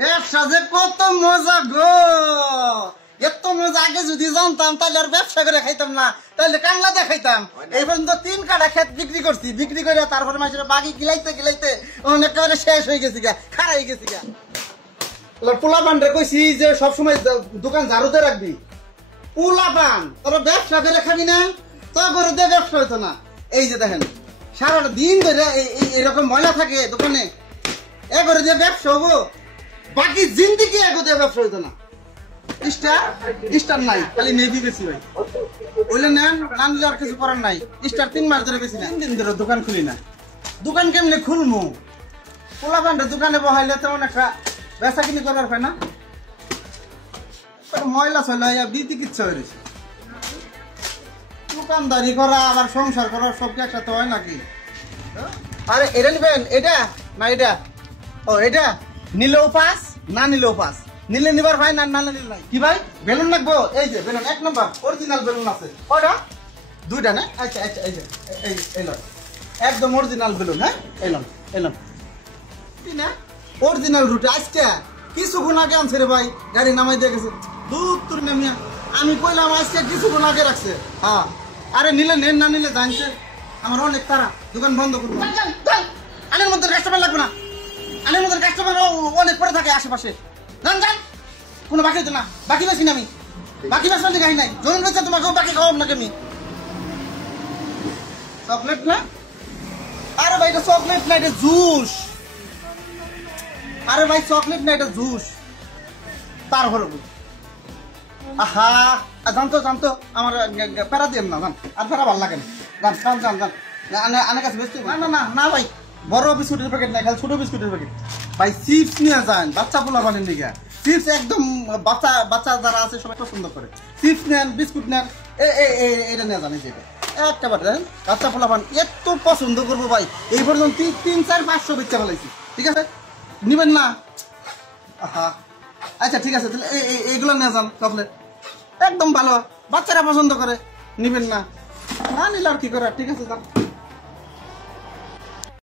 ব্যবসা যে কত মজা গো, এত মজা আগে যদি জানতাম তাহলে আর ব্যবসা করে খাইতাম না, তাহলে কাংলাতে খাইতাম। এই পর্যন্ত 3 কাঠা ক্ষেত বিক্রি করছি, বিক্রি করে তারপরে মাসের বাকি গিলাইতে গিলাইতে একেবারে শেষ হয়ে গেছি গা, খারাপ হয়ে গেছি গা। পোলা পান রে কইছি যে সবসময় দোকান ঝাড়ুতে রাখবি। পোলা পান তোরা ব্যবসা করে খাবি না, তা করে দিয়ে ব্যবসা হইতো না। এই যে দেখেন সারাটা দিন ধরে এরকম ময়লা থাকে দোকানে, এ করে দিয়ে ব্যবসা হবো, বাকি জিন্দিগি এগো দিয়ে ব্যবসা হইতো না। স্টার নাই, খালি নেভি বেশি ভাই। ওইলে নেন, না নিলে আর কিছু করার নাই। স্টার 3 মাস ধরে বেশি না, 3 দিন ধরে দোকান খুলি না। দোকান কেমনে খুলমু? পোলা পান্ডে দোকানে বহাইলে তেমন একটা বেচা কিনি করার হয় না, ময়লা ছয়লা বিতি কিচ্ছা হয়ে গেছে। দোকানদারি করা আবার সংসার করা সব কি একসাথে হয় নাকি? আরে এটা নিবেন, এটা না এটা? ও এটা নিলেও পাস, না নিলেও পাস। নিলে নিবার ভাই, না না নিলে নাই। কি ভাই বেলুন লাগবো? এই যে বেলুন 1 নম্বর অরিজিনাল বেলুন আছে। কয়টা? 2টা না? আচ্ছা আচ্ছা, এই যে এই লন একদম অরিজিনাল বেলুন। হ্যাঁ এলাম কি না অরিজিনাল রুটে। আজকে কিছুক্ষণ আগে আনছে রে ভাই, গাড়ি নামাই দিয়ে গেছে। দূর তোর নামিয়া আমি কইলাম আজকে কিছুক্ষণ আগে রাখছে। হ্যাঁ আরে নিলে নেন, না নিলে জানছে। আমার অনেক তারা, দোকান বন্ধ করবো। আনের মধ্যে কাস্টমার লাগবে না, আনের মধ্যে কাস্টমার অনেক পরে থাকে আশেপাশে। জান জান কোনো বাকি হতো না, বাকি বেশি না আমি, বাকি বেশি গাড়ি নাই। জরুরি বেচা তোমাকেও বাকি খাওয়াব নাকি আমি? চকলেট না? আরে ভাই এটা চকলেট না, এটা জুস। আরে ভাই চকলেট না, এটা জুস। তারপরে আহা জানতো আমার প্যারা দিয়ে না, জান আর প্যারা ভালো লাগে না। জান আনের কাছে বেশি না না না ভাই, বড় বিস্কুটের প্যাকেট না, খালি ছোট বিস্কুটের প্যাকেট। ভাই চিপস নিয়ে যান, বাচ্চা পোলা বানেন দিকে চিপস একদম বাচ্চা যারা আছে সবাই পছন্দ করে। চিপস নেন, বিস্কুট নেন, এটা নিয়ে জানি যেটা একটা বার দেন বাচ্চা পোলা পান এত পছন্দ করবো ভাই। এই পর্যন্ত 3-4-500 বেচা ফেলাইছি। ঠিক আছে নিবেন না? আহা আচ্ছা ঠিক আছে, তাহলে এইগুলো নিয়ে যান। চকলেট একদম ভালো, বাচ্চারা পছন্দ করে, নিবেন না? না নিলে আর কি করার। ঠিক আছে যান।